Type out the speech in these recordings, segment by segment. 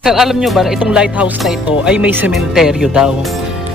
Sir, alam nyo ba na itong lighthouse na ito ay may sementeryo daw?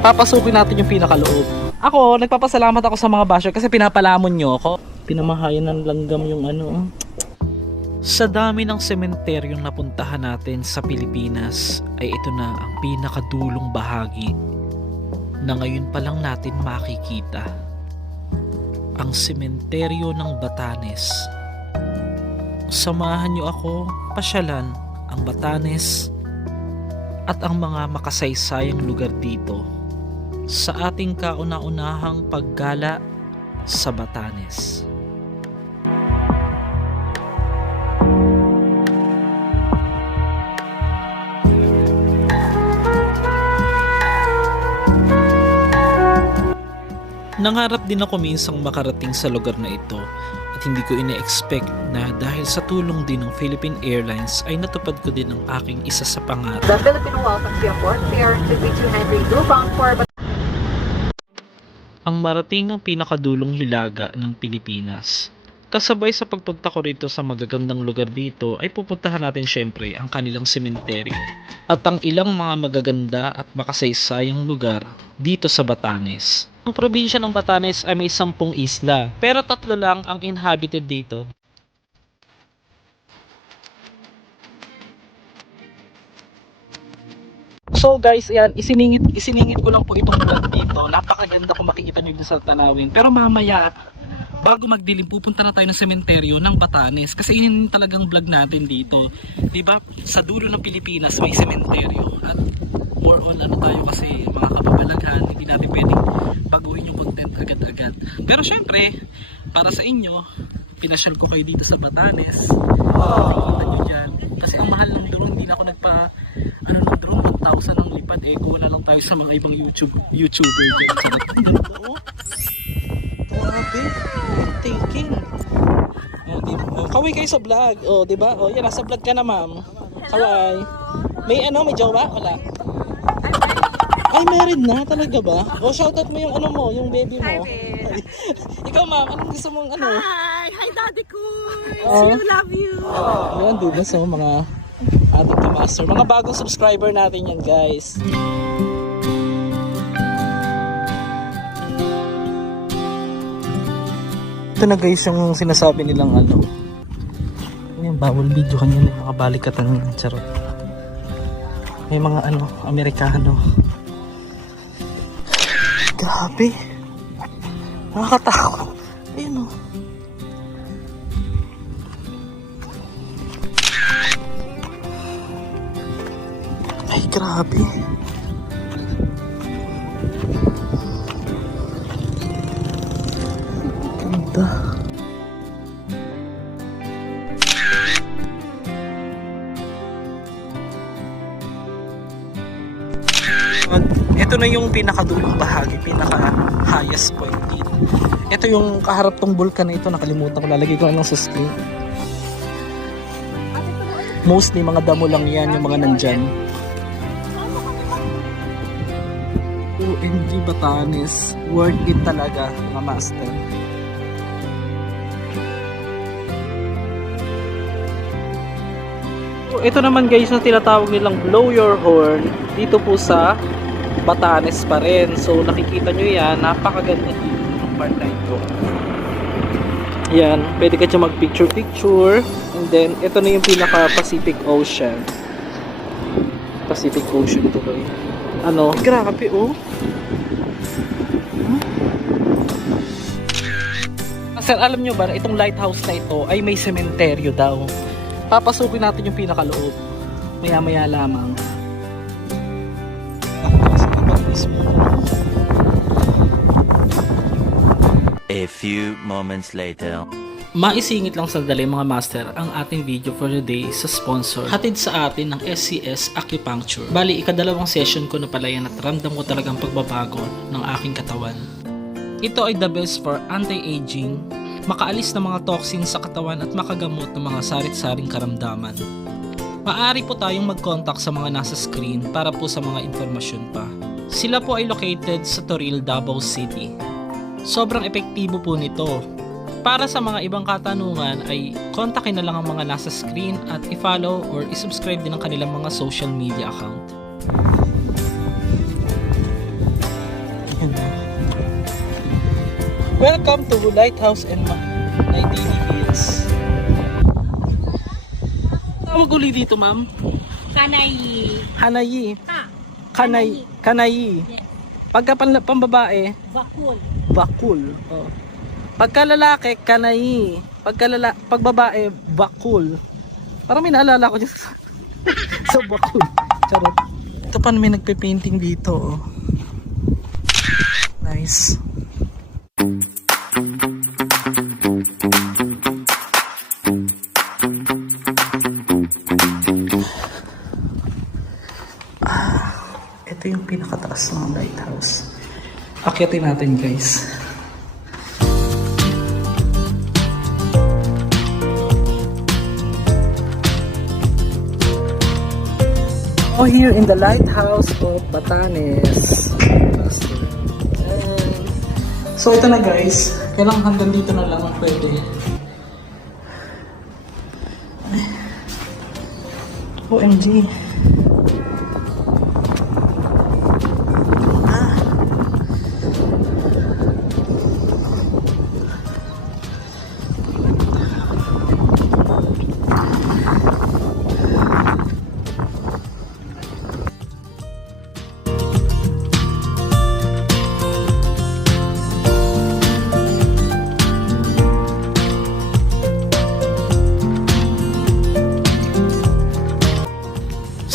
Papasukin natin yung pinakaloob. Ako, nagpapasalamat ako sa mga basher kasi pinapalamon nyo ako. Pinamahayan ng langgam yung ano. Sa dami ng sementeryong napuntahan natin sa Pilipinas, ay ito na ang pinakadulong bahagi na ngayon pa lang natin makikita. Ang sementeryo ng Batanes. Samahan nyo ako pasyalan ang Batanes at ang mga makasaysayang lugar dito sa ating kauna-unahang paggala sa Batanes. Nangarap din ako minsang makarating sa lugar na ito at hindi ko ine-expect na dahil sa tulong din ng Philippine Airlines ay natupad ko din ang aking isa sa pangarap. The Filipino welcome to airport. They are to be 202 bound for Ang marating ang pinakadulong hilaga ng Pilipinas. Kasabay sa pagpunta ko rito sa magagandang lugar dito ay pupuntahan natin syempre ang kanilang sementeryo at ang ilang mga magaganda at makasaysayang lugar dito sa Batanes. Ang probinsya ng Batanes ay may 10 isla pero 3 lang ang inhabited dito. So guys, ayan, isiningit ko lang po itong lugar dito. Napakaganda kung makikita nyo sa tanawin. Pero mamaya, bago magdilim, pupunta na tayo ng sementeryo ng Batanes. Kasi yun talagang vlog natin dito. Diba? Sa dulo ng Pilipinas may sementeryo. At more on ano tayo kasi mga kababalaghan, hindi natin pwedeng baguhin yung content agad-agad. Pero syempre, para sa inyo, pinasyal ko kayo dito sa Batanes. Nakikita nyo dyan. Kasi ang mahal ng drone, hindi na ako ng drone, 1,000 ang lipad eh. Kung wala lang tayo sa mga ibang YouTuber dyan. Ang ganda oh. Grabe. Taking. Oh, diba? Oh, kaway kayo sa vlog. Oh, diba? Oh, yan, nasa vlog ka na ma'am. Kaway. May jowa? Wala. Ay, married na talaga ba? Oh, shoutout mo yung ano mo, yung baby mo. Hi, ikaw ma'am, anong gusto mong ano? Hi Daddy Cool. Oh. I love you. Yan, diba? So, mga ating kamaster. Mga bagong subscriber natin yan, guys. Ito na guys yung sinasabi nilang ano. Yung bawal video kanyan yung mga balikatan charot. May mga ano, Amerikano. Grabe. Nakakatakot. Ayun oh. Ay, grabe. Ganda. Ito na yung pinakadulong bahagi, pinaka-highest point dito. Ito yung kaharap tong bulkan na ito, nakalimutan ko, lalagay ko lang sa screen. Mostly mga damo lang yan, yung mga nandyan. OMG Batanes, worth it talaga mga master. So, ito naman guys na tinatawag nilang blow your horn dito po sa Batanes pa rin. So nakikita nyo yan, napakaganda dito ng part na ito. Yan, pwede ka dyan mag picture. And then ito na yung pinaka Pacific Ocean. Pacific Ocean to boy. Ano, grabe oh. Sir, alam nyo ba na itong lighthouse na ito ay may sementeryo daw? Papasukin natin yung pinakaloob. Maya-maya lamang. A few moments later. Maisingit lang sandali mga master ang ating video for today sa sponsor. Hatid sa atin ng SCS Acupuncture. Bali, ikadalawang session ko na pala yan at ramdam ko talagang pagbabago ng aking katawan. Ito ay the best for anti-aging, makaalis ng mga toxins sa katawan at makagamot ng mga sarit-saring karamdaman. Maaari po tayong mag-contact sa mga nasa screen para po sa mga informasyon pa. Sila po ay located sa Toril, Davao City. Sobrang epektibo po nito. para sa mga ibang katanungan ay kontakin na lang ang mga nasa screen at i-follow or i-subscribe din ang kanilang mga social media account. Welcome to Lighthouse and Naidini Hills. Tawag ulit dito, ma'am? Kanayi. Hanayi. Ah, Kanayi. Pagka pambabae, bakul. bakul. Oh. Pagka lalaki, kanayi. Pag babae, bakul. Parang may naalala ko dyan sa bakul. Charot. Ito pa may nagpe-painting dito. Oh. Nice. Ito yung pinakataas ng lighthouse. Akyatin natin, guys. Oh, here in the lighthouse of Batanes. So ito na, guys. Kailangan hanggang dito na lang ang pwede. OMG.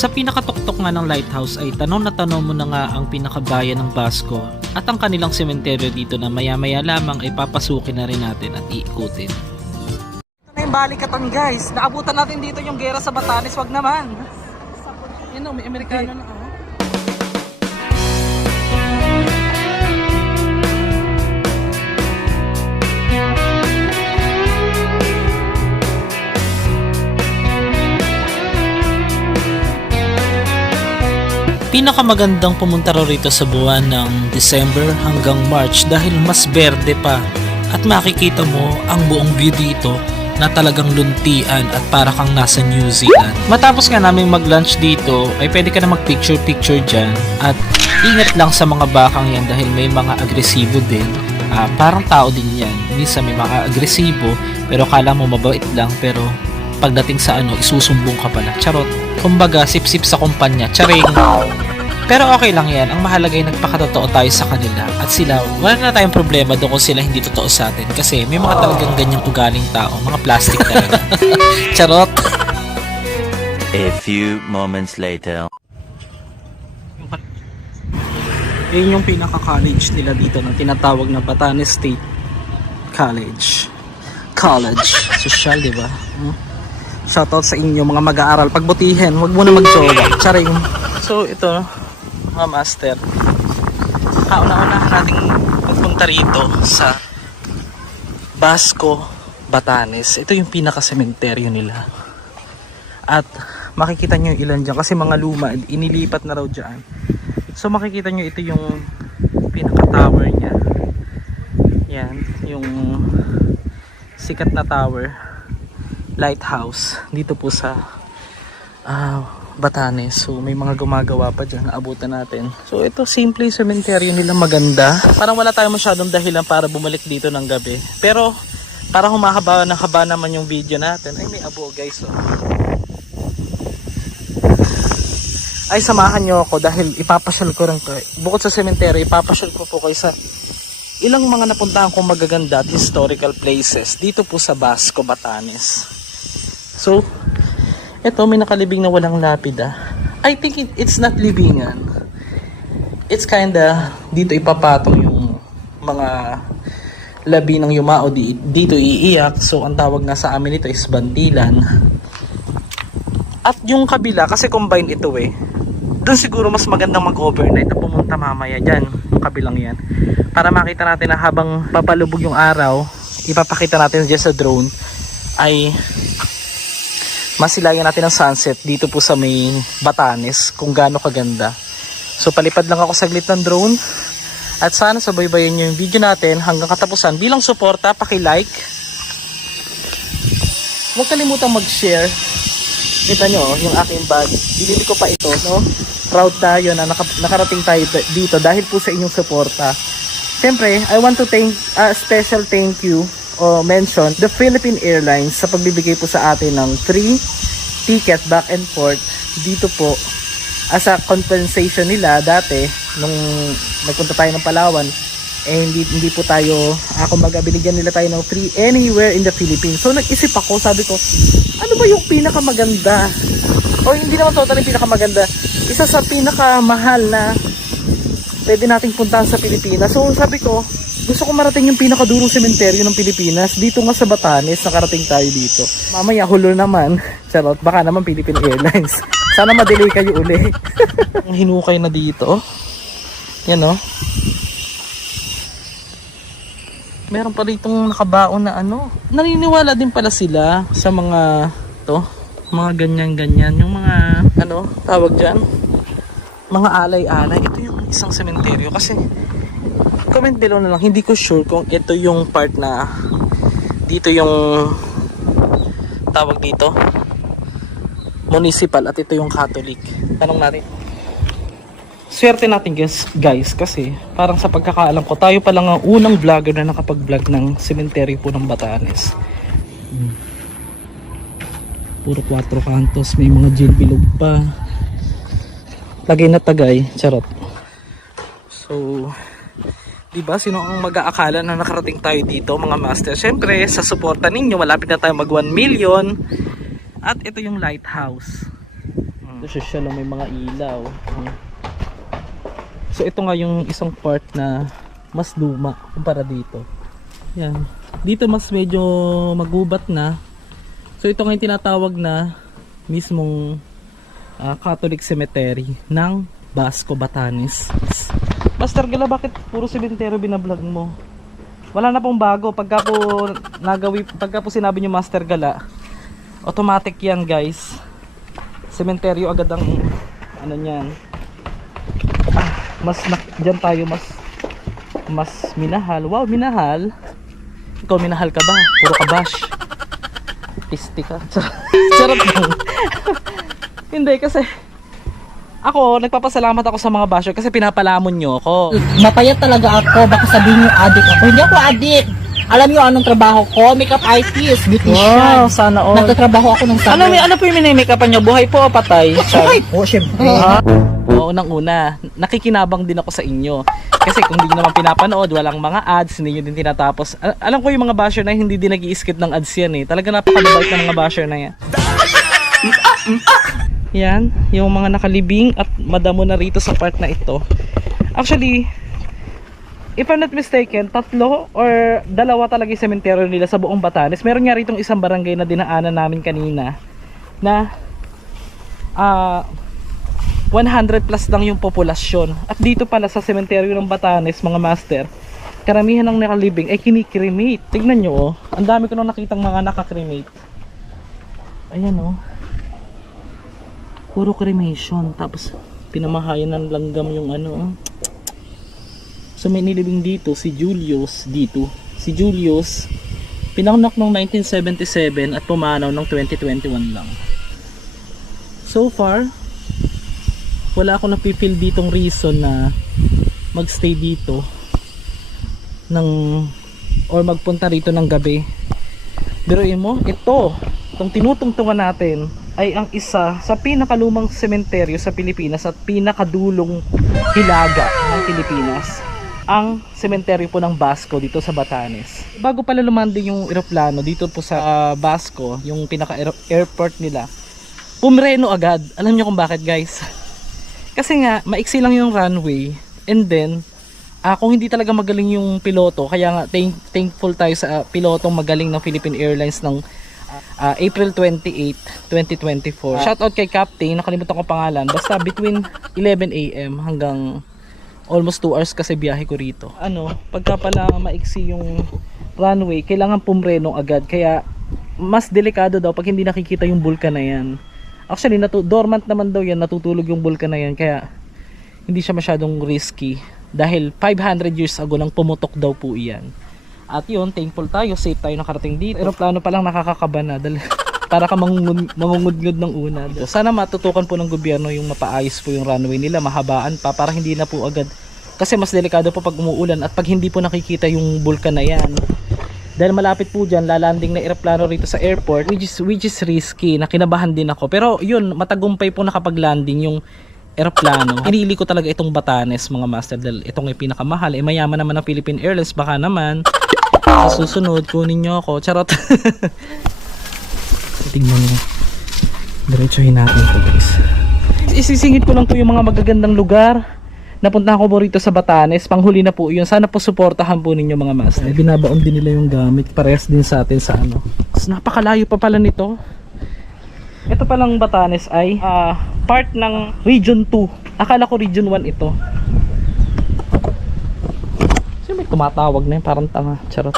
Sa pinakatuktok nga ng lighthouse ay tanong na tanong mo na nga ang pinakabayan ng Basco at ang kanilang sementeryo dito na maya-maya lamang ay papasukin na rin natin at iikutin. Ito na yung balikatan, guys. Naabutan natin dito yung gera sa Batanes, wag naman. Yan o, may Amerikano na. Pinakamagandang pumunta raw rito sa buwan ng December hanggang March dahil mas berde pa at makikita mo ang buong view dito na talagang luntian at para kang nasa New Zealand. Matapos nga namin mag-lunch dito ay pwede ka na mag-picture-picture dyan at ingat lang sa mga bakang yan dahil may mga agresibo din. Parang tao din yan. Minsan may mga agresibo pero kala mo mabait lang pero pagdating sa isusumbong ka pala. Charot. Kumbaga, sip-sip sa kumpanya. Charing. Pero okay lang yan. Ang mahalaga ay nagpakatotoo tayo sa kanila. At sila, wala na tayong problema doon kung sila hindi totoo sa atin. Kasi may mga talagang ganyang ugaling tao. Mga plastic talaga. Charot. A few moments later. Yun yung pinaka-college nila dito na tinatawag na Batanes State College. Social, di ba? Shoutout sa inyo mga mag-aaral. Pagbutihin, huwag muna mag-jowa. Charing. So ito, mga master. Kauna-unahan nating magpunta rito sa Basco, Batanes. Ito yung pinaka-sementeryo nila. At makikita nyo yung ilan dyan kasi mga luma, inilipat na raw dyan. So makikita nyo ito yung pinaka-tower niya. Yan, yung sikat na tower. Lighthouse dito po sa Batanes. So may mga gumagawa pa dyan, naabutan natin. So ito simple cemetery nila, maganda. Parang wala tayong masyadong dahilan para bumalik dito ng gabi. Pero para humahaba na haba naman yung video natin. Ay, may abo, guys. Oh. Ay, samahan nyo ako dahil ipapasyal ko rin kayo. Bukod sa cemetery, ipapasyal ko po kayo sa ilang mga napuntahan kong magaganda at historical places dito po sa Basco, Batanes. So, eto may nakalibing na walang lapida. I think it's not libingan. It's kinda dito ipapatong yung mga labi ng yumao dito iiyak. So, ang tawag nga sa amin ito is bantilan. At yung kabila, kasi combine ito eh. Doon siguro mas magandang mag-overnight na pumunta mamaya dyan, yung kabilang yan. Para makita natin na habang papalubog yung araw, ipapakita natin dyan sa drone, ay masilayan natin ang sunset dito po sa may Batanes kung gaano kaganda. So palipad lang ako saglit ng drone At sana subaybayan nyo yung video natin hanggang katapusan. Bilang suporta, paki-like. Huwag kalimutang mag-share. Kita nyo, yung aking bag. Binili ko pa ito, no? Proud tayo na nakarating tayo dito dahil po sa inyong suporta. Siyempre, I want to thank, special thank you o mention the Philippine Airlines sa pagbibigay po sa atin ng free ticket back and forth dito po as a compensation nila dati nung nagpunta tayo ng Palawan hindi po tayo kumbaga binigyan nila tayo ng free anywhere in the Philippines. So nag-isip ako, sabi ko, ano ba yung pinakamaganda o hindi naman totally pinakamaganda, isa sa pinakamahal na pwede nating puntahan sa Pilipinas. So sabi ko, gusto ko marating yung pinakadurong sementeryo ng Pilipinas. Dito nga sa Batanes, nakarating tayo dito. Mamaya hulol naman, charot, baka naman Philippine Airlines. Sana ma-delay kayo uli. Hinukay na dito. Yan o. Meron pa ditong nakabaon na ano. Naniniwala din pala sila sa mga mga ganyan-ganyan. Yung mga tawag dyan, mga alay-alay. Ito yung isang sementeryo kasi comment below na lang, hindi ko sure kung ito yung part na dito yung tawag dito municipal at ito yung Catholic. Tanong natin. Swerte natin guys kasi parang sa pagkakaalam ko tayo pa lang ang unang vlogger na nakapag-vlog ng cemetery po ng Batanes. Puro 4 kantos, may mga jail bilog pa. Tagay na tagay, charot. So diba, sino ang mag-aakala na nakarating tayo dito mga master? Siyempre, sa suporta ninyo, malapit na tayo mag 1 million. At ito yung lighthouse. Ito siya lang, may mga ilaw. So ito nga yung isang part na mas luma kumpara dito. Yan. Dito mas medyo magubat na. So ito nga yung tinatawag na mismong Catholic Cemetery ng Basco, Batanes. Master Gala, bakit puro sementeryo binablog mo? Wala na pong bago. Pagka po sinabi nyo Master Gala, automatic yan guys. Sementeryo agad ang niyan. Diyan tayo mas minahal. Wow, minahal. Ikaw minahal ka ba? Puro ka bash. Pisti ka. Charot lang. Hindi kasi ako, nagpapasalamat ako sa mga basher kasi pinapalamon nyo ako. Mapayat talaga ako. Baka sabihin nyo addict ako. Hindi ako addict. Alam nyo anong trabaho ko? Makeup artist, beautician. Wow, sana all. Nagtatrabaho ako ng summer. Ano po yung minimake-upan nyo? Buhay po o patay? Ay, oh, syempre. Oo, unang-una, nakikinabang din ako sa inyo. Kasi kung hindi nyo naman pinapanood, walang mga ads, hindi nyo din tinatapos. Alam ko yung mga basher na hindi din nag-i-skip ng ads yan eh. Talaga napakabait ng mga basher na yan. Yan, yung mga nakalibing at madamo na rito sa part na ito. Actually, if I'm not mistaken, 3 or 2 talaga yung sementeryo nila sa buong Batanes. Meron nga rito isang barangay na dinaanan namin kanina na 100 plus lang yung populasyon. At dito pala sa sementeryo ng Batanes, mga master, karamihan ng nakalibing ay kinikremate. Tignan nyo oh, ang dami ko nang nakitang mga nakakremate. Ayan oh, puro cremation. Tapos pinamahayan ng langgam yung So may nilibing dito si Julius dito. Si Julius pinanganak noong 1977 at pumanaw noong 2021 lang. So far wala akong napipil ditong reason na magstay dito or magpunta rito ng gabi. Biruin mo, itong tinutungtungan natin ay ang isa sa pinakalumang sementeryo sa Pilipinas at pinakadulong hilaga ng Pilipinas, ang sementeryo po ng Basco dito sa Batanes. Bago pala lumanding yung eroplano dito po sa Basco, yung pinaka-airport nila, pumreno agad. Alam niyo kung bakit guys? Kasi nga maiksi lang yung runway, and then kung hindi talaga magaling yung piloto, kaya nga thankful tayo sa pilotong magaling ng Philippine Airlines ng April 28, 2024. Shoutout kay Captain, nakalimutan ko pangalan. Basta between 11 AM hanggang almost 2 hours kasi biyahe ko rito. Pagka pala maiksi yung runway, kailangan pumreno agad. Kaya mas delikado daw pag hindi nakikita yung bulkan na yan. Actually, dormant naman daw yan, natutulog yung bulkan na yan. Kaya hindi siya masyadong risky. Dahil 500 years ago nang pumutok daw po iyan. At yun, thankful tayo, safe tayo nakarating dito. Aeroplano pa lang nakakakaba na. Para ka mangungudngud ng una. Sana matutukan po ng gobyerno yung mapaayos po yung runway nila, mahabaan pa para hindi na po agad. Kasi mas delikado po pag umuulan at pag hindi po nakikita yung bulkan na yan. Dahil malapit po dyan, lalanding na aeroplano rito sa airport, which is risky, na kinabahan din ako. Pero yun, matagumpay po nakapag-landing yung aeroplano. Pinili ko talaga itong Batanes, mga master, dahil itong ay pinakamahal. Mayaman naman ng Philippine Airlines, baka naman sa susunod kunin nyo ako. Charot. Tingnan nyo, diretsuhin natin ito, guys. Isisingit ko lang po yung mga magagandang lugar. Napunta ako po rito sa Batanes, panghuli na po yun. Sana po suportahan po ninyo, mga master. Binabaon din nila yung gamit, parehas din sa atin sa ano. Mas napakalayo pa pala nito. Ito palang Batanes ay part ng Region 2. Akala ko Region 1 ito. Kasi may tumatawag na yun, parang tanga. Charot.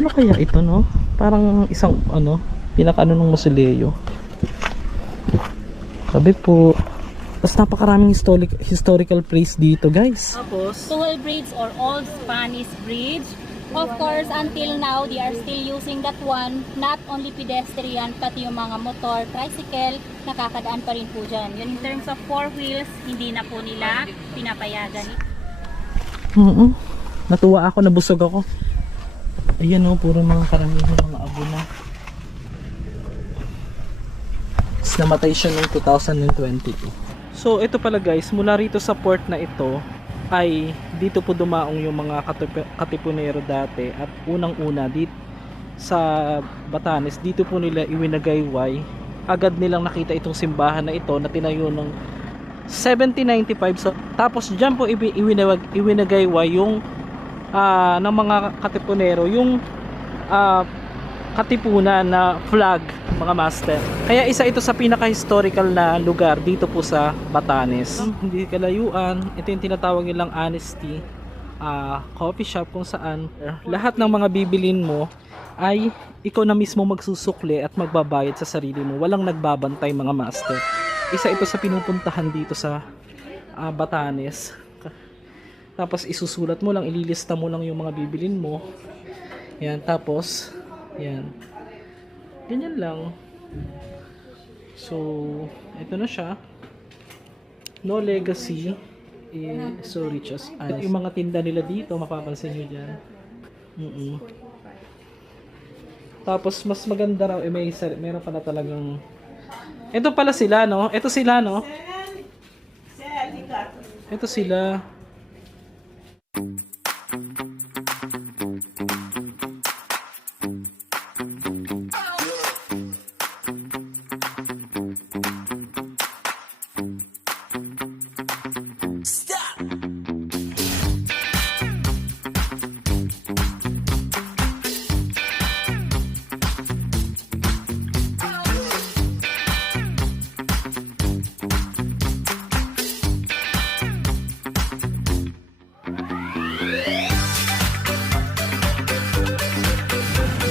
Ano kaya ito, no? Parang isang ano, pinaka-ano ng Mosileo. Sabi po. Tapos napakaraming historical place dito, guys. Tapos Tuhol Bridge or Old Spanish Bridge. Of course, until now, they are still using that one. Not only pedestrian, pati yung mga motor, tricycle, nakakadaan pa rin po dyan. Yun, in terms of four wheels, hindi na po nila pinapayagan. Natuwa ako, nabusog ako. Ayan o, puro mga karamihan mga abo na. Tapos namatay siya noong 2022. So ito pala guys, mula rito sa port na ito ay dito po dumaong yung mga katipunero dati. At unang-una dito sa Batanes, dito po nila iwinagayway. Agad nilang nakita itong simbahan na ito na tinayo ng 1795. So, tapos dyan po iwinagayway yung ng mga katipunero, yung katipunan na flag, mga master. Kaya isa ito sa pinaka-historical na lugar dito po sa Batanes. Hindi kalayuan, ito yung tinatawag nilang Honesty coffee shop, kung saan lahat ng mga bibilin mo ay ikaw na mismo magsusukli at magbabayad sa sarili mo. Walang nagbabantay, mga master. Isa ito sa pinupuntahan dito sa Batanes. Tapos isusulat mo lang, ililista mo lang yung mga bibilin mo. Yan, tapos yan. Ganyan lang. So, ito na siya. No legacy. So rich as ice. Yung mga tinda nila dito, mapapansin nyo dyan. Tapos, mas maganda raw, meron pala talagang... Ito pala sila, no? Ito sila, no? Ito sila.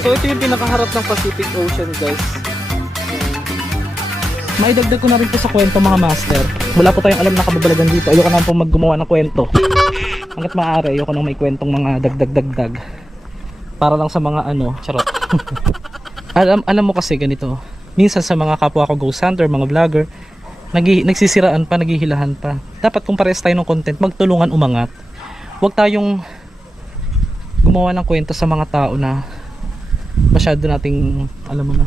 So ito yung pinakaharap ng Pacific Ocean, guys. Maidagdag ko na rin po sa kwento, mga master. Wala po tayong alam na kababalagan dito. Ayoko na pong maggumawa ng kwento. Hanggat maaari, ayoko nang may kwentong mga dagdag. Para lang sa mga ano, charot. alam mo kasi ganito. Minsan sa mga kapwa ko ghost hunter, mga vlogger, nagsisiraan pa, naghihilahan pa. Dapat kung pares tayo ng content, magtulungan umangat. Huwag tayong gumawa ng kwento sa mga tao na masyado nating, alam mo na,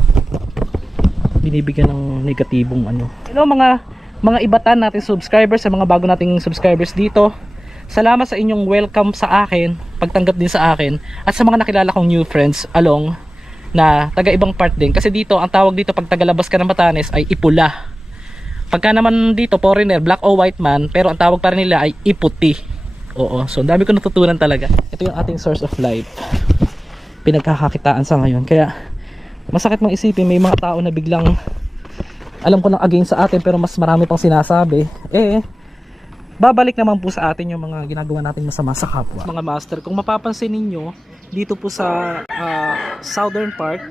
binibigyan ng negatibong ano. Hello mga ibatan nating subscribers, sa mga bago nating subscribers dito. Salamat sa inyong welcome sa akin, pagtanggap din sa akin, at sa mga nakilala kong new friends along na taga ibang part din. Kasi dito, ang tawag dito pag tagalabas ka ng Batanes ay Ipula. Pagka naman dito foreigner, black or white man, pero ang tawag pa rin nila ay Iputi. Oo, so dami ko natutunan talaga. Ito yung ating source of life, pinagkakakitaan sa ngayon. Kaya masakit mang isipin, may mga tao na biglang, alam ko lang against sa atin, pero mas marami pang sinasabi. Babalik naman po sa atin yung mga ginagawa natin masama sa kapwa. Mga master, kung mapapansin ninyo dito po sa southern part,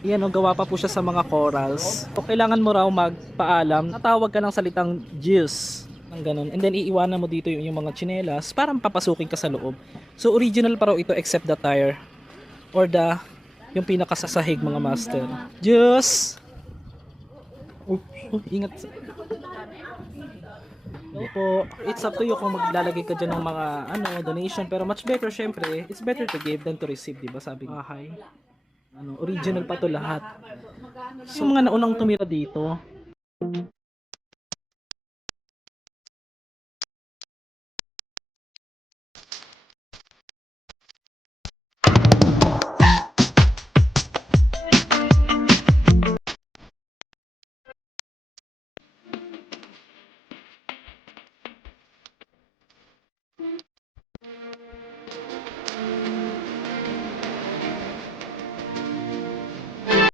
yan o, gawa pa po siya sa mga corals. O kailangan mo raw magpaalam, natawag ka ng salitang juice ng Ang ganun. And then iiwanan mo dito yung mga tsinelas para papasukin ka sa loob. So original pa raw ito except the tire or yung pinakasasahig mga master. Diyos! Oh, ingat. Po, it's up to you kung maglalagay ka dyan ng mga donation, pero much better syempre, it's better to give than to receive, di ba? Sabi nga, original pa to lahat. So mga naunang tumira dito,